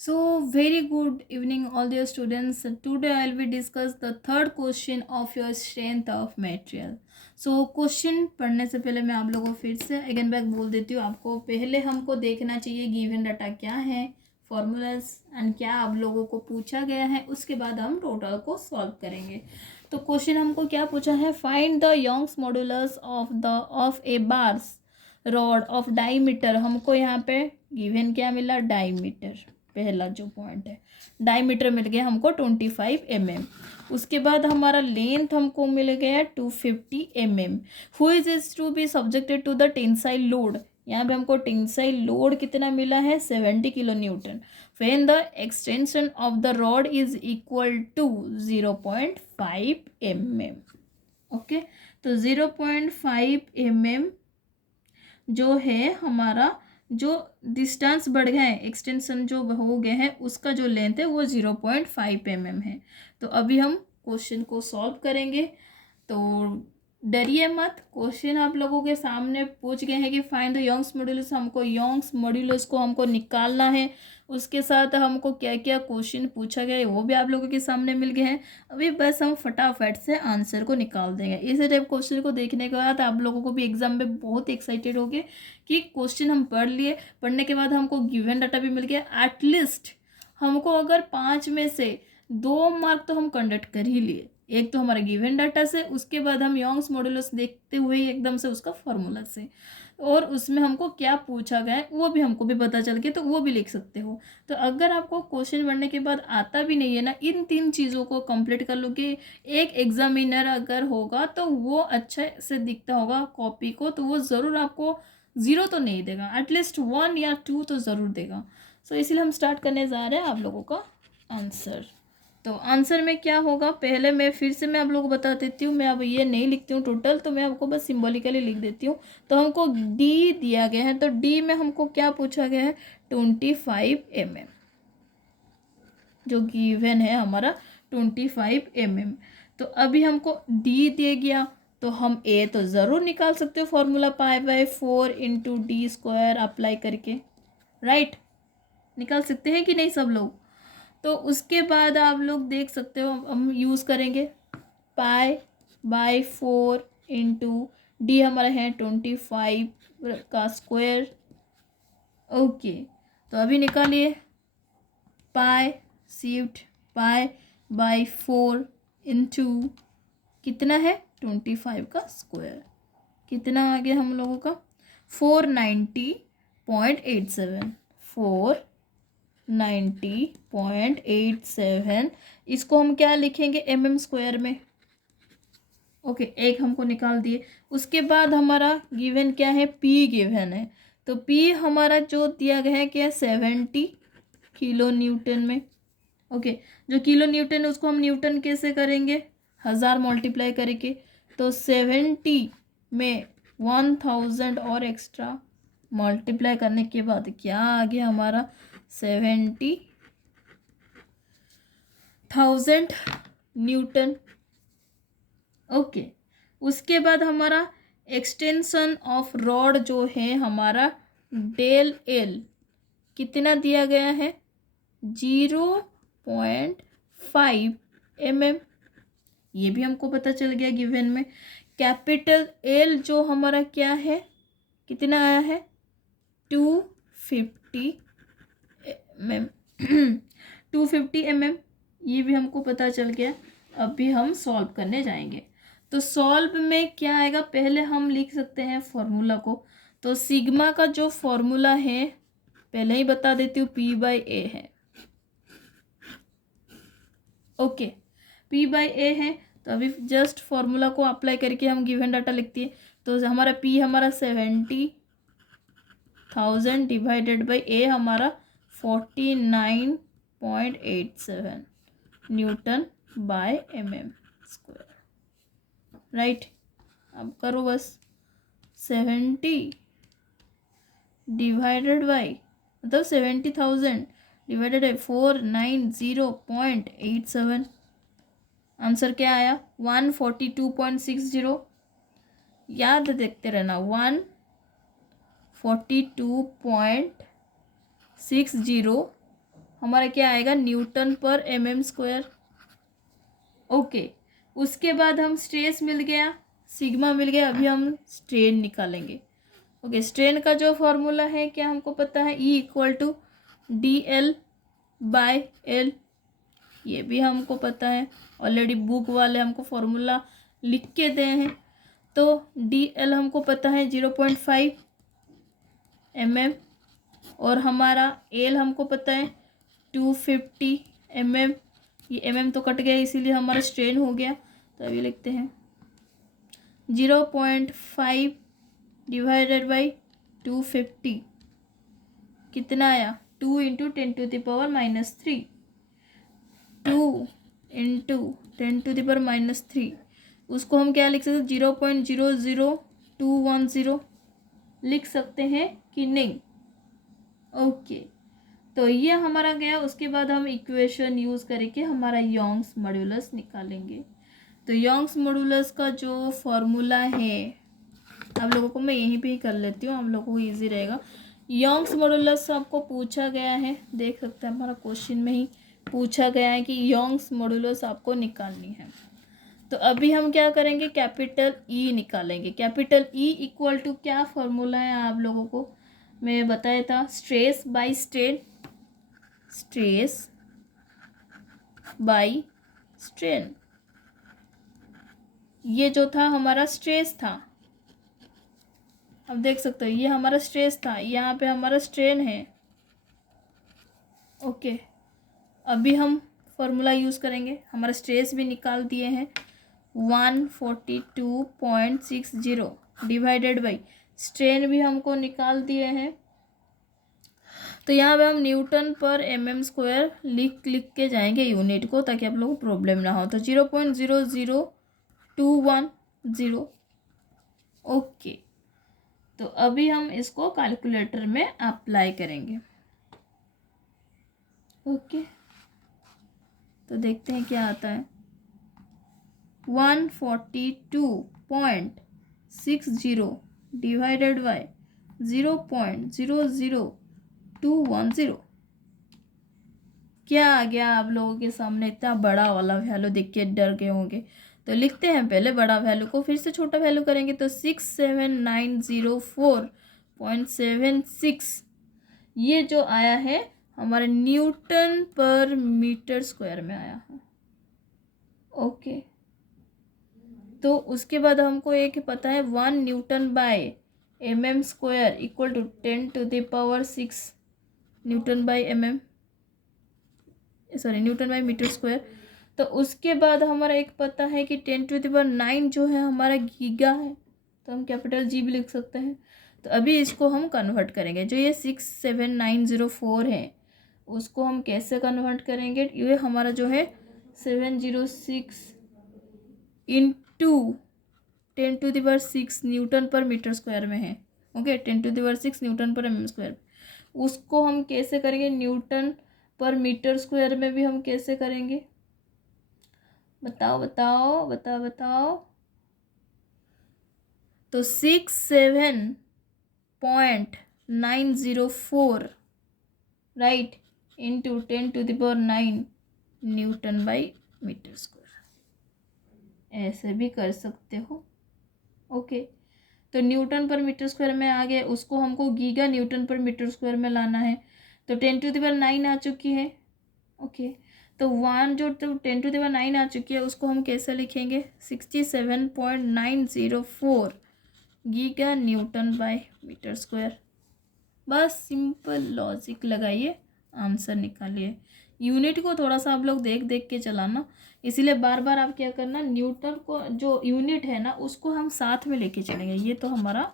So very good evening all dear students. Today I will be discuss the third question of your strength of material. So question पढ़ने से पहले मैं आप लोगों को फिर से अगेन बैक बोल देती हूँ। आपको पहले हमको देखना चाहिए गिवन डाटा क्या है, फॉर्मूलाज एंड क्या आप लोगों को पूछा गया है, उसके बाद हम टोटल को सॉल्व करेंगे। तो क्वेश्चन हमको क्या पूछा है, find the Young's modulus of a brass rod of diameter. हमको यहाँ पे गिवन क्या मिला, डाईमीटर। पहला जो पॉइंट है डायमीटर मिल गया हमको 25 mm। उसके बाद हमारा लेंथ हमको मिल गया 250 mm। Who is to be subjected to the tensile load. यहाँ पे हमको टेंसाइल लोड कितना मिला है, 70 kN। When the extension of the rod is equal to 0.5 mm। Okay, तो 0.5 mm जो है हमारा, जो डिस्टेंस बढ़ गया है, एक्सटेंशन जो हो गए हैं, उसका जो लेंथ है वो 0.5 mm है। तो अभी हम क्वेश्चन को सॉल्व करेंगे। तो डरिए मत, क्वेश्चन आप लोगों के सामने पूछ गए हैं कि फाइंड द यंग्स मॉड्यूलस। हमको यंग्स मॉड्यूलस को हमको निकालना है। उसके साथ हमको क्या क्या क्वेश्चन पूछा गया है वो भी आप लोगों के सामने मिल गए हैं। अभी बस हम फटाफट से आंसर को निकाल देंगे। इसी टाइप क्वेश्चन को देखने के बाद आप लोगों को भी एग्जाम में बहुत एक्साइटेड होगे कि क्वेश्चन हम पढ़ लिए, पढ़ने के बाद हमको गिवन डाटा भी मिल गया। एटलीस्ट हमको अगर 5 में से 2 मार्क तो हम कंडक्ट कर ही लिए। एक तो हमारा गिवन डाटा से, उसके बाद हम यंग्स मॉड्यूलस देखते हुए ही एकदम से उसका फॉर्मूला से, और उसमें हमको क्या पूछा गया है वो भी हमको भी पता चल गया, तो वो भी लिख सकते हो। तो अगर आपको क्वेश्चन पढ़ने के बाद आता भी नहीं है ना, इन 3 चीज़ों को कंप्लीट कर लो कि एक एग्जामिनर अगर होगा तो वो अच्छे से दिखता होगा कॉपी को, तो वो ज़रूर आपको 0 तो नहीं देगा, एटलीस्ट 1 या 2 तो ज़रूर देगा। सो इसीलिए हम स्टार्ट करने जा रहे हैं आप लोगों का आंसर। तो आंसर में क्या होगा, पहले मैं फिर से मैं आप लोगों को बता देती हूँ। मैं अब ये नहीं लिखती हूँ टोटल, तो मैं आपको बस सिंबॉलिकली लिख देती हूँ। तो हमको डी दिया गया है, तो डी में हमको क्या पूछा गया है, 25 mm। जो गिवन है हमारा 25 mm। तो अभी हमको डी दे गया, तो हम ए तो ज़रूर निकाल सकते हो, formula π/4 into d square apply करके, राइट। निकाल सकते हैं कि नहीं सब लोग। तो उसके बाद आप लोग देख सकते हो, हम यूज़ करेंगे π/4 इंटू डी हमारा है 25 का स्क्वायर। ओके, तो अभी निकालिए पाई शिफ्ट π/4 इंटू कितना है 25 का स्क्वायर, कितना आ गया हम लोगों का 490.87, 490.87। इसको हम क्या लिखेंगे, mm² में। ओके, एक हमको निकाल दिए। उसके बाद हमारा गिवन क्या है, पी गिवन है। तो पी हमारा जो दिया गया है क्या है, 70 किलो न्यूटन में। ओके, जो किलो न्यूटन है उसको हम न्यूटन कैसे करेंगे, 1000 मल्टीप्लाई करके। तो 70 में 1000 और एक्स्ट्रा मल्टीप्लाई करने के बाद क्या आ गया हमारा, 70,000 न्यूटन। ओके, उसके बाद हमारा एक्सटेंशन ऑफ रॉड जो है हमारा डेल एल कितना दिया गया है, 0.5 mm। ये भी हमको पता चल गया गिवन में। कैपिटल एल जो हमारा क्या है, कितना आया है, 250 mm। 250 mm, ये भी हमको पता चल गया। अभी हम सॉल्व करने जाएंगे। तो सॉल्व में क्या आएगा, पहले हम लिख सकते हैं फॉर्मूला को। तो सिग्मा का जो फॉर्मूला है पहले ही बता देती हूँ, p/a है। ओके, p/a है। तो अभी जस्ट फॉर्मूला को अप्लाई करके हम गिवन डाटा लिखती है। तो हमारा p हमारा 70,000 डिवाइडेड बाई a हमारा 49.87 न्यूटन बाय mm², राइट। अब करो बस, 70 डिवाइडेड बाई, मतलब 70,000 डिवाइडेड बाई 490.87। आंसर क्या आया, 142.60। याद देखते रहना, 142.60 हमारा क्या आएगा, न्यूटन पर mm स्क्वायर। ओके, उसके बाद हम स्ट्रेस मिल गया, सिग्मा मिल गया, अभी हम स्ट्रेन निकालेंगे। ओके, स्ट्रेन का जो फॉर्मूला है क्या हमको पता है, E इक्वल टू DL/L, ये भी हमको पता है, ऑलरेडी बुक वाले हमको फॉर्मूला लिख के दे हैं। तो DL हमको पता है 0.5 mm, और हमारा L हमको पता है 250 mm। ये mm तो कट गया इसीलिए हमारा स्ट्रेन हो गया, तो अभी लिखते हैं 0.5 डिवाइडेड बाई 250, कितना आया, 2 इंटू 10⁻³ 2 इंटू 10⁻³ उसको हम क्या लिख सकते हैं, 0.00210 लिख सकते हैं कि नहीं। ओके, तो ये हमारा गया। उसके बाद हम इक्वेशन यूज़ करके हमारा योंग्स मॉड्यूलस निकालेंगे। तो योंग्स मॉड्यूलस का जो फॉर्मूला है, आप लोगों को मैं यहीं पे ही कर लेती हूँ, आप लोगों को ईजी रहेगा। योंग्स मॉड्यूलस आपको पूछा गया है, देख सकते हैं हमारा क्वेश्चन में ही पूछा गया है कि योंग्स मॉड्यूलस आपको निकालनी है। तो अभी हम क्या करेंगे, कैपिटल ई निकालेंगे। कैपिटल ई इक्वल टू क्या फॉर्मूला है आप लोगों को मैं बताया था, stress by strain, stress by strain. ये जो था हमारा स्ट्रेस था, अब देख सकते हो ये हमारा स्ट्रेस था, यहाँ पे हमारा स्ट्रेन है। ओके, अभी हम फॉर्मूला यूज़ करेंगे, हमारा स्ट्रेस भी निकाल दिए हैं 142.60 डिवाइडेड बाई स्ट्रेन भी हमको निकाल दिए हैं। तो यहाँ पे हम न्यूटन पर mm स्क्वायर लिख के जाएंगे यूनिट को, ताकि आप लोगों को प्रॉब्लम ना हो। तो 0.00210। ओके, तो अभी हम इसको कैलकुलेटर में अप्लाई करेंगे। ओके, तो देखते हैं क्या आता है। 142.60 डिवाइडेड बाय 0.00210 क्या आ गया आप लोगों के सामने, इतना बड़ा वाला वैल्यू देख के डर गए होंगे। तो लिखते हैं पहले बड़ा वैल्यू को, फिर से छोटा वैल्यू करेंगे। तो 67904.76 ये जो आया है हमारे न्यूटन पर मीटर स्क्वायर में आया है। ओके, तो उसके बाद हमको एक पता है 1 newton by mm square equal to 10⁻6 newton by mm, sorry newton by metre square. तो उसके बाद हमारा एक पता है कि 10⁹ जो है हमारा गीगा है, तो हम कैपिटल जी भी लिख सकते हैं। तो अभी इसको हम कन्वर्ट करेंगे, जो ये 67904 है उसको हम कैसे कन्वर्ट करेंगे, ये हमारा जो है 706 इंटू 10⁻6 न्यूटन पर मीटर स्क्वायर में है। ओके, 10⁻6 न्यूटन पर mm स्क्वायर, उसको हम कैसे करेंगे न्यूटन पर मीटर स्क्वायर में भी हम कैसे करेंगे, बताओ बताओ बताओ बताओ। तो 67.904 right into 10⁹ newton by metre square, ऐसे भी कर सकते हो। ओके, तो न्यूटन पर मीटर स्क्वायर में आ गए, उसको हमको गीगा न्यूटन पर मीटर स्क्वायर में लाना है। तो 10⁹ आ चुकी है। ओके, तो 1 जो 10⁹ आ चुकी है उसको हम कैसे लिखेंगे, 67.904 giga newton by metre square. बस सिंपल लॉजिक लगाइए, आंसर निकालिए। यूनिट को थोड़ा सा आप लोग देख देख के चलाना, इसीलिए बार बार आप क्या करना, न्यूटन को जो यूनिट है ना उसको हम साथ में लेके चलेंगे। ये तो हमारा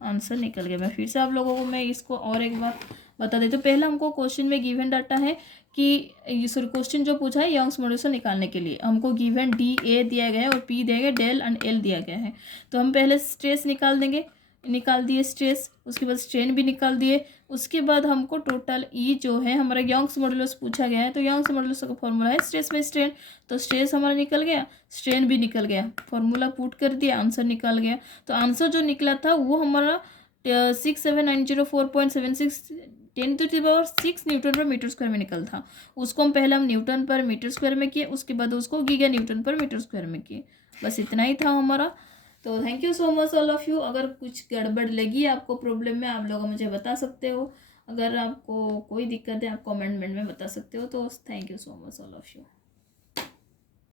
आंसर निकल गया। मैं फिर से आप लोगों को मैं इसको और एक बार बता देती हूँ। पहले हमको क्वेश्चन में गिवन डाटा है कि सॉरी क्वेश्चन जो पूछा है यंग्स मॉड्यूलस निकालने के लिए हमको गिवन डी ए दिया गया है और पी दिया गया, डेल एंड एल दिया गया है। तो हम पहले स्ट्रेस निकाल देंगे, निकाल दिए स्ट्रेस, उसके बाद स्ट्रेन भी निकाल दिए। उसके बाद हमको टोटल ई जो है हमारा यंग्स मॉड्यूलस पूछा गया है, तो यंग्स मॉड्यूलस का फॉर्मूला है स्ट्रेस बाय स्ट्रेन। तो स्ट्रेस हमारा निकल गया, स्ट्रेन भी निकल गया, फॉर्मूला पुट कर दिया, आंसर निकल गया। तो आंसर जो निकला था वो हमारा 67904.76 10⁻6 न्यूटन पर मीटर स्क्वायर में निकल था। उसको हम पहले हम न्यूटन पर मीटर स्क्वायर में किए, उसके बाद उसको गीगा न्यूटन पर मीटर स्क्वायर में किए। बस इतना ही था हमारा। तो thank you so much all of you. अगर कुछ गड़बड़ लगी आपको प्रॉब्लम में, आप लोग मुझे बता सकते हो। अगर आपको कोई दिक्कत है आप कमेंट में बता सकते हो। तो thank you so much all of you.